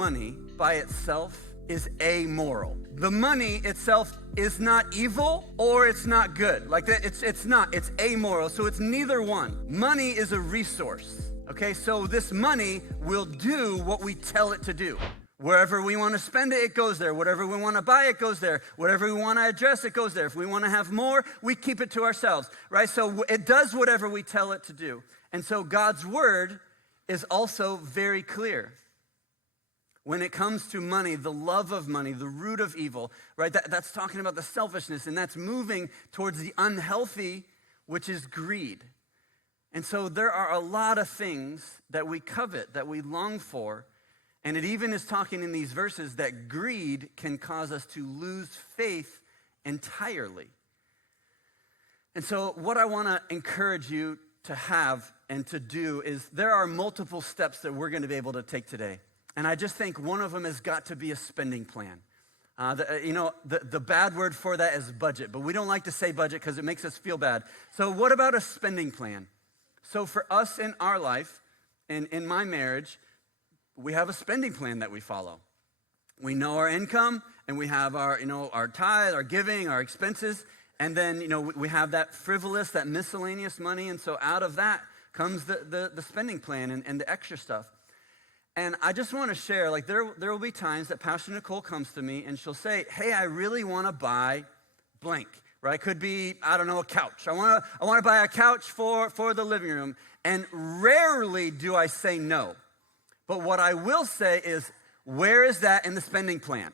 money by itself is amoral. The money itself is not evil or it's not good. Like that, it's not. It's amoral. So it's neither one. Money is a resource. Okay, so this money will do what we tell it to do. Wherever we want to spend it, it goes there. Whatever we want to buy, it goes there. Whatever we want to address, it goes there. If we want to have more, we keep it to ourselves, right? So it does whatever we tell it to do. And so God's word is also very clear. When it comes to money, the love of money, the root of evil, right? That's talking about the selfishness, and that's moving towards the unhealthy, which is greed. And so there are a lot of things that we covet, that we long for, and it even is talking in these verses that greed can cause us to lose faith entirely. And so what I want to encourage you to have and to do is there are multiple steps that we're going to be able to take today. And I just think one of them has got to be a spending plan. The bad word for that is budget, but we don't like to say budget because it makes us feel bad. So what about a spending plan? So for us in our life, and in my marriage, we have a spending plan that we follow. We know our income, and we have our tithe, our giving, our expenses, and then, we have that frivolous, that miscellaneous money, and so out of that comes the spending plan and the extra stuff. And I just want to share, there will be times that Pastor Nicole comes to me and she'll say, hey, I really want to buy blank, right? Could be, I don't know, a couch. I want to buy a couch for the living room. And rarely do I say no. But what I will say is, where is that in the spending plan?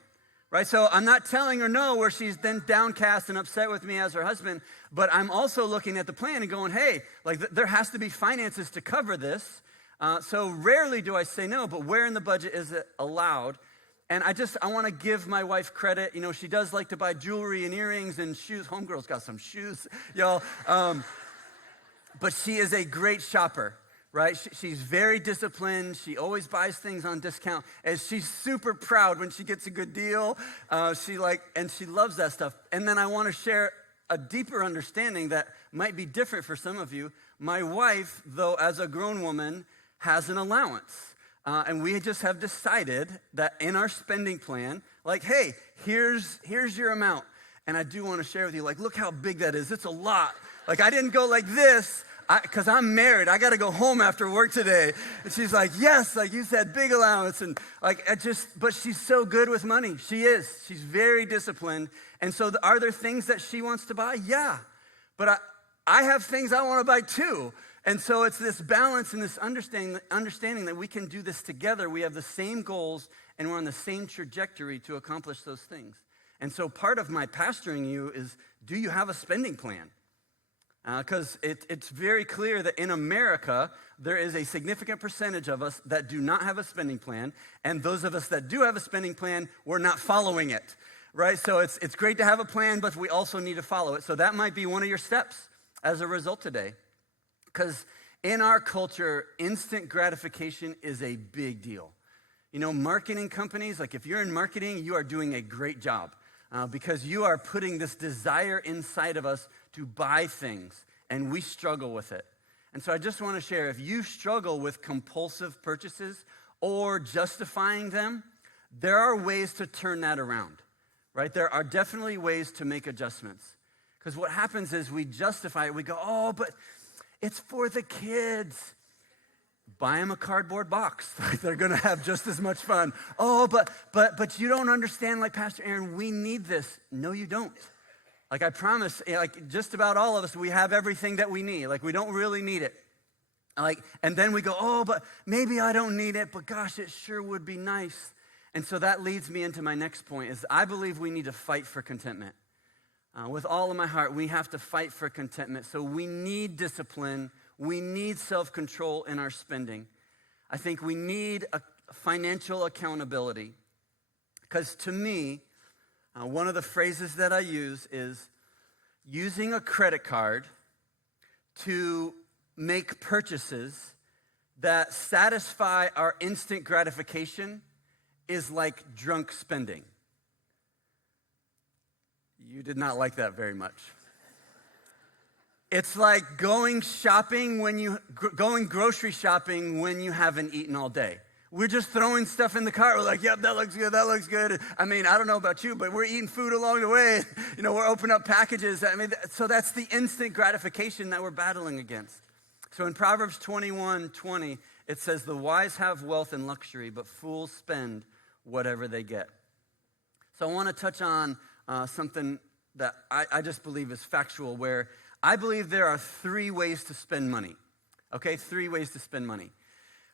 Right? So I'm not telling her no where she's then downcast and upset with me as her husband, but I'm also looking at the plan and going, hey, there has to be finances to cover this. So rarely do I say no, but where in the budget is it allowed? And I want to give my wife credit. She does like to buy jewelry and earrings and shoes. Homegirl's got some shoes, y'all. But she is a great shopper, right? She's very disciplined. She always buys things on discount. And she's super proud when she gets a good deal. And she loves that stuff. And then I want to share a deeper understanding that might be different for some of you. My wife, though, as a grown woman, has an allowance. And we just have decided that in our spending plan, hey, here's your amount. And I do want to share with you, look how big that is. It's a lot. I didn't go like this, because I'm married. I got to go home after work today. And she's like, yes, you said, big allowance. And but she's so good with money. She is. She's very disciplined. And so are there things that she wants to buy? Yeah. But I have things I want to buy too. And so it's this balance and this understanding that we can do this together. We have the same goals and we're on the same trajectory to accomplish those things. And so part of my pastoring you is, do you have a spending plan? Because it's very clear that in America, there is a significant percentage of us that do not have a spending plan. And those of us that do have a spending plan, we're not following it, right? So it's great to have a plan, but we also need to follow it. So that might be one of your steps as a result today. Because in our culture, instant gratification is a big deal. Marketing companies, if you're in marketing, you are doing a great job because you are putting this desire inside of us to buy things, and we struggle with it. And so I just want to share, if you struggle with compulsive purchases or justifying them, there are ways to turn that around, right? There are definitely ways to make adjustments. Because what happens is we justify it. We go, oh, but it's for the kids. Buy them a cardboard box. They're going to have just as much fun. Oh, but you don't understand, Pastor Aaron, we need this. No, you don't. I promise, just about all of us, we have everything that we need. We don't really need it. And then we go, oh, but maybe I don't need it, but gosh, it sure would be nice. And so that leads me into my next point, is I believe we need to fight for contentment. With all of my heart, we have to fight for contentment. So we need discipline. We need self-control in our spending. I think we need a financial accountability. Because to me, one of the phrases that I use is using a credit card to make purchases that satisfy our instant gratification is like drunk spending. You did not like that very much. It's like going grocery shopping when you haven't eaten all day, We're just throwing stuff in the cart. We're like, yep, that looks good, that looks good. I mean, I don't know about you, but we're eating food along the way. We're opening up packages. I mean, so that's the instant gratification that we're battling against. So in Proverbs 21:20, it says, the wise have wealth and luxury, but fools spend whatever they get. So I want to touch on something that I just believe is factual, where I believe there are 3 ways to spend money. Okay, 3 ways to spend money.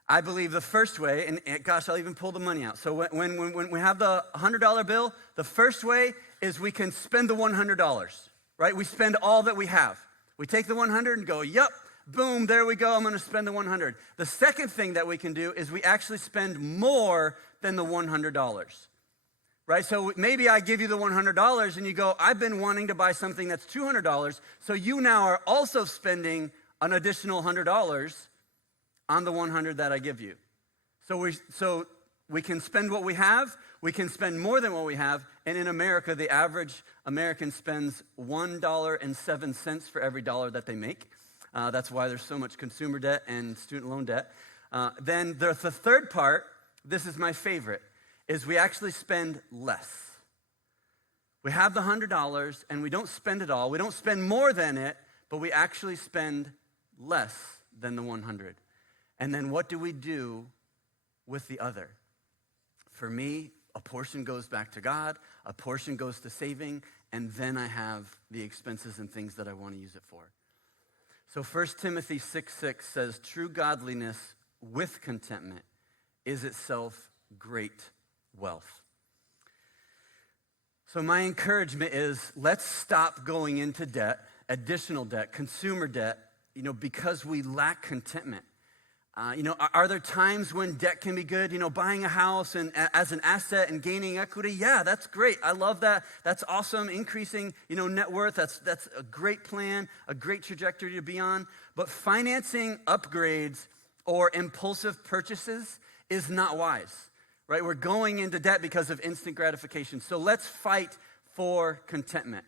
I believe the first way, and gosh, I'll even pull the money out. So when we have the $100 bill, the first way is we can spend the $100, right? We spend all that we have. We take the 100 and go, yep, boom, there we go, I'm going to spend the 100. The second thing that we can do is we actually spend more than the $100, right? So maybe I give you the $100 and you go, I've been wanting to buy something that's $200, so you now are also spending an additional $100 on the 100 that I give you. So we can spend what we have, we can spend more than what we have, and in America, the average American spends $1.07 for every dollar that they make. That's why there's so much consumer debt and student loan debt. Then the third part, this is my favorite, is we actually spend less. We have the $100 and we don't spend it all. We don't spend more than it, but we actually spend less than the 100. And then what do we do with the other? For me, a portion goes back to God, a portion goes to saving, and then I have the expenses and things that I want to use it for. So 1 Timothy 6:6 says, true godliness with contentment is itself great wealth. So my encouragement is, let's stop going into debt, additional debt, consumer debt, because we lack contentment. Are there times when debt can be good? Buying a house and as an asset and gaining equity, yeah, that's great. I love that. That's awesome. Increasing, net worth, that's a great plan, a great trajectory to be on. But financing upgrades or impulsive purchases is not wise, right? We're going into debt because of instant gratification. So let's fight for contentment.